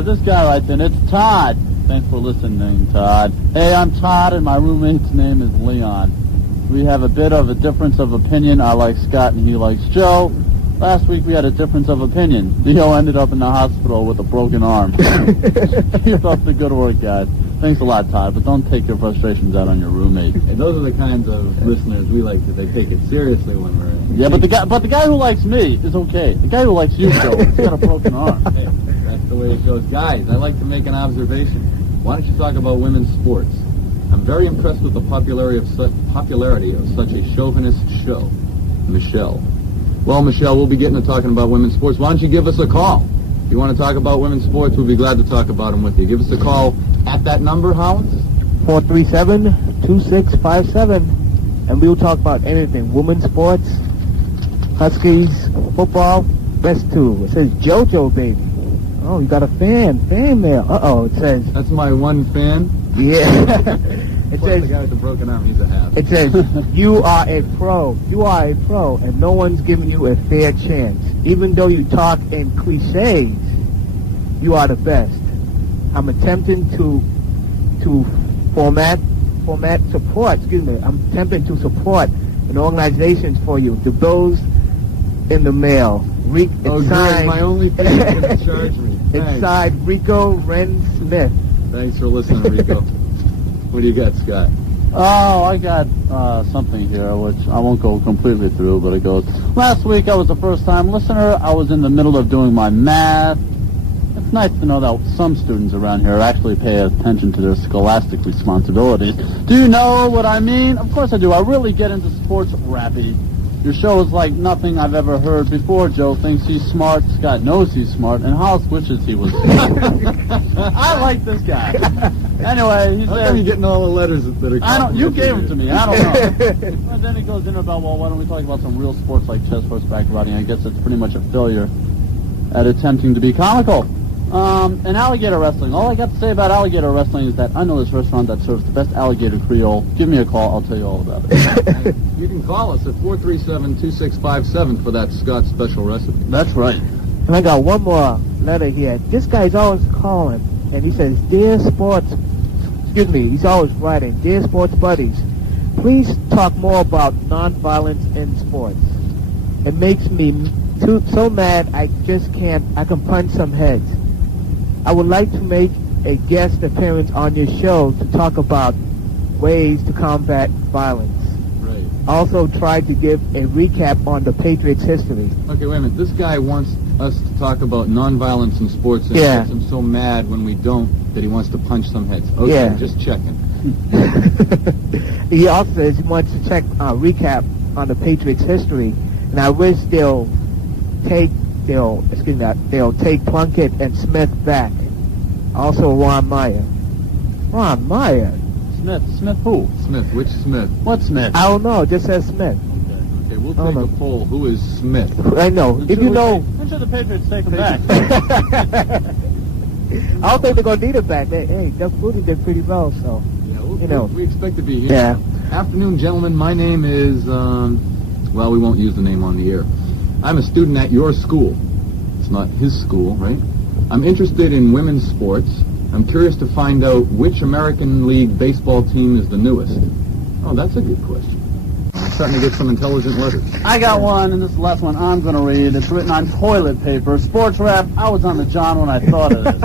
This guy right there, it's Todd. Thanks for listening, Todd. Hey, I'm Todd, and my roommate's name is Leon. We have a bit of a difference of opinion. I like Scott, and he likes Joe. Last week, we had a difference of opinion. Leo ended up in the hospital with a broken arm. Keep up the good work, guys. Thanks a lot, Todd, but don't take your frustrations out on your roommate. And those are the kinds of listeners we like to take it seriously when we're in. Yeah, but the guy who likes me is okay. The guy who likes you, Joe, he's got a broken arm. Hey, that's the way it goes. Guys, I like to make an observation. Why don't you talk about women's sports? I'm very impressed with the popularity of such a chauvinist show. Michelle. Well, Michelle, we'll be getting to talking about women's sports. Why don't you give us a call? If you want to talk about women's sports, we'll be glad to talk about them with you. Give us a call at that number, Howard. 437-2657. And we'll talk about anything. Women's sports, Huskies, football, best two. It says JoJo, baby. Oh, you got a fan mail. Uh-oh, it says... That's my one fan? Yeah. It says... The guy with the broken arm, he's a half. It says, you are a pro, and no one's giving you a fair chance. Even though you talk in cliches, you are the best. I'm attempting to support an organization for you. The bills in the mail. Great, my only fan can charge me. It's signed Rico Ren Smith. Thanks for listening, Rico. What do you got, Scott? Oh, I got something here, which I won't go completely through, but it goes, last week I was a first-time listener. I was in the middle of doing my math. It's nice to know that some students around here actually pay attention to their scholastic responsibilities. Do you know what I mean? Of course I do. I really get into sports rappy. Your show is like nothing I've ever heard before. Joe thinks he's smart. Scott knows he's smart. And Hollis wishes he was smart. I like this guy. Anyway, he How says... come you getting all the letters that are... You gave them to me. I don't know. And then he goes in about, well, why don't we talk about some real sports like chess, horseback riding? I guess it's pretty much a failure at attempting to be comical. And alligator wrestling. All I got to say about alligator wrestling is that I know this restaurant that serves the best alligator Creole. Give me a call. I'll tell you all about it. You can call us at 437-2657 for that Scott special recipe. That's right. And I got one more letter here. This guy's always calling, and he says, he's always writing, Dear Sports Buddies, please talk more about nonviolence in sports. It makes me so mad I can punch some heads. I would like to make a guest appearance on your show to talk about ways to combat violence. Right. Also try to give a recap on the Patriots' history. Okay, wait a minute. This guy wants us to talk about nonviolence in sports and makes him so mad when we don't that he wants to punch some heads. Okay, just checking. He also says he wants to check recap on the Patriots' history, and I wish they'll take Plunkett and Smith back. Also Ron Meyer. Ron Meyer? Smith who? Smith, which Smith? What Smith? I don't know, it just says Smith. Okay, we'll take a poll. Who is Smith? I know. If you know... I'm sure the Patriots take him back. I don't think they're going to need him back. Hey, Doug Flutie did pretty well, so... Yeah, we expect to be here. Yeah. Afternoon, gentlemen. My name is, well, we won't use the name on the air. I'm a student at your school. It's not his school, right? I'm interested in women's sports. I'm curious to find out which American League baseball team is the newest. Oh, that's a good question. I'm starting to get some intelligent letters. I got one, and this is the last one I'm going to read. It's written on toilet paper. SportsRap, I was on the John when I thought of this.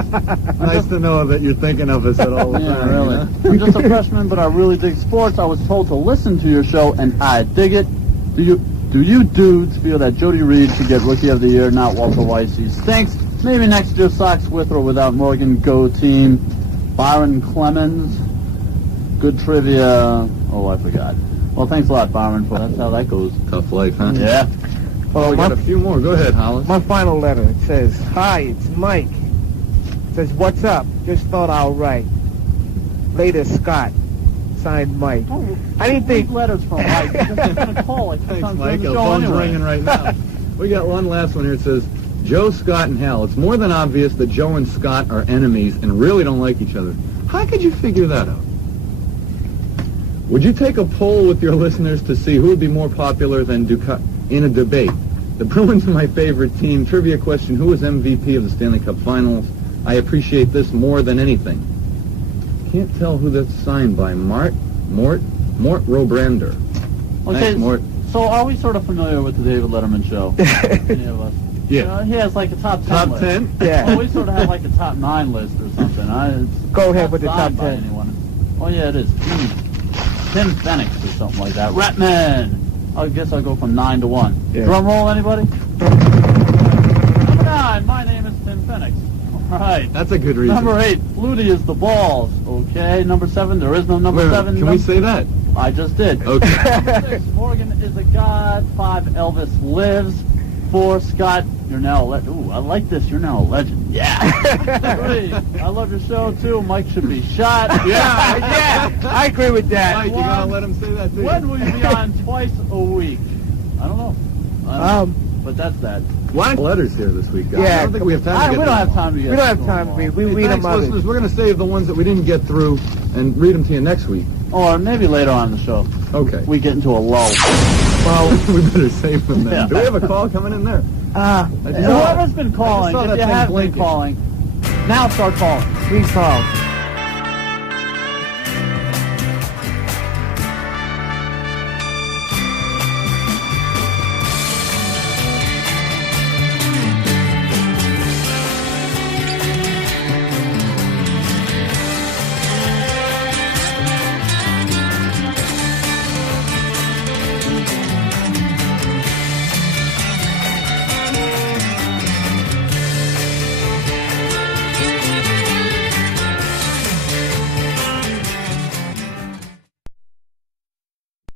Nice to know that you're thinking of us at all the time. Yeah, really. You know? I'm just a freshman, but I really dig sports. I was told to listen to your show, and I dig it. Do you dudes feel that Jody Reed should get Rookie of the Year, not Walter Weiss? He stinks. Maybe next year Sox with or without Morgan. Go team. Byron Clemens. Good trivia. Oh, I forgot. Well, thanks a lot, Byron. That's how that goes. Tough life, huh? Yeah. Well, we got a few more. Go ahead, Hollis. My final letter, it says, Hi, it's Mike. It says, what's up? Just thought I'll write. Later, Scott. Signed Mike. Oh, I didn't think... letters from Mike. You're just going to call it. Thanks, Mike. The phone's ringing right now. We got one last one here. It says, Joe, Scott, and Hal. It's more than obvious that Joe and Scott are enemies and really don't like each other. How could you figure that out? Would you take a poll with your listeners to see who would be more popular than Ducat in a debate? The Bruins are my favorite team. Trivia question, who was MVP of the Stanley Cup Finals? I appreciate this more than anything. Can't tell who that's signed by. Mort Robrander. Okay, Thanks, Mort. so are we sort of familiar with the David Letterman show? Any of us? Yeah. You know, he has like a top 10 Top list. 10? Yeah. Well, we sort of have like a top 9 list or something. Go ahead not with the top signed by 10. anyone. Oh, yeah, it is. Tim Phoenix or something like that. Ratman! I guess I'll go from 9 to 1. Yeah. Drum roll, anybody? Number 9, my name is Tim Phoenix. All right. That's a good reason. Number 8, Flutie is the balls. Okay. Number 7, there is no number Wait, 7. can we say that? I just did. Okay. 6, Morgan is a god. 5, Elvis lives. 4, Scott, you're now a legend. Ooh, I like this. You're now a legend. Yeah. 3, I love your show, too. Mike should be shot. Yeah, I agree with that. Mike, you gotta let him say that too. When will you be on twice a week? I don't know. But that's that. Why letters here this week, guys? Yeah. I don't think we have time to get We don't have time to get We don't have through time them to read. all. We read Thanks, them others. listeners. We're going to save the ones that we didn't get through and read them to you next week. Or maybe later on in the show. Okay. We get into a lull. Well, we better save them then. Yeah. Do we have a call coming in there? Whoever's been calling, saw if that you thing have been blinking. calling, now start calling. please call.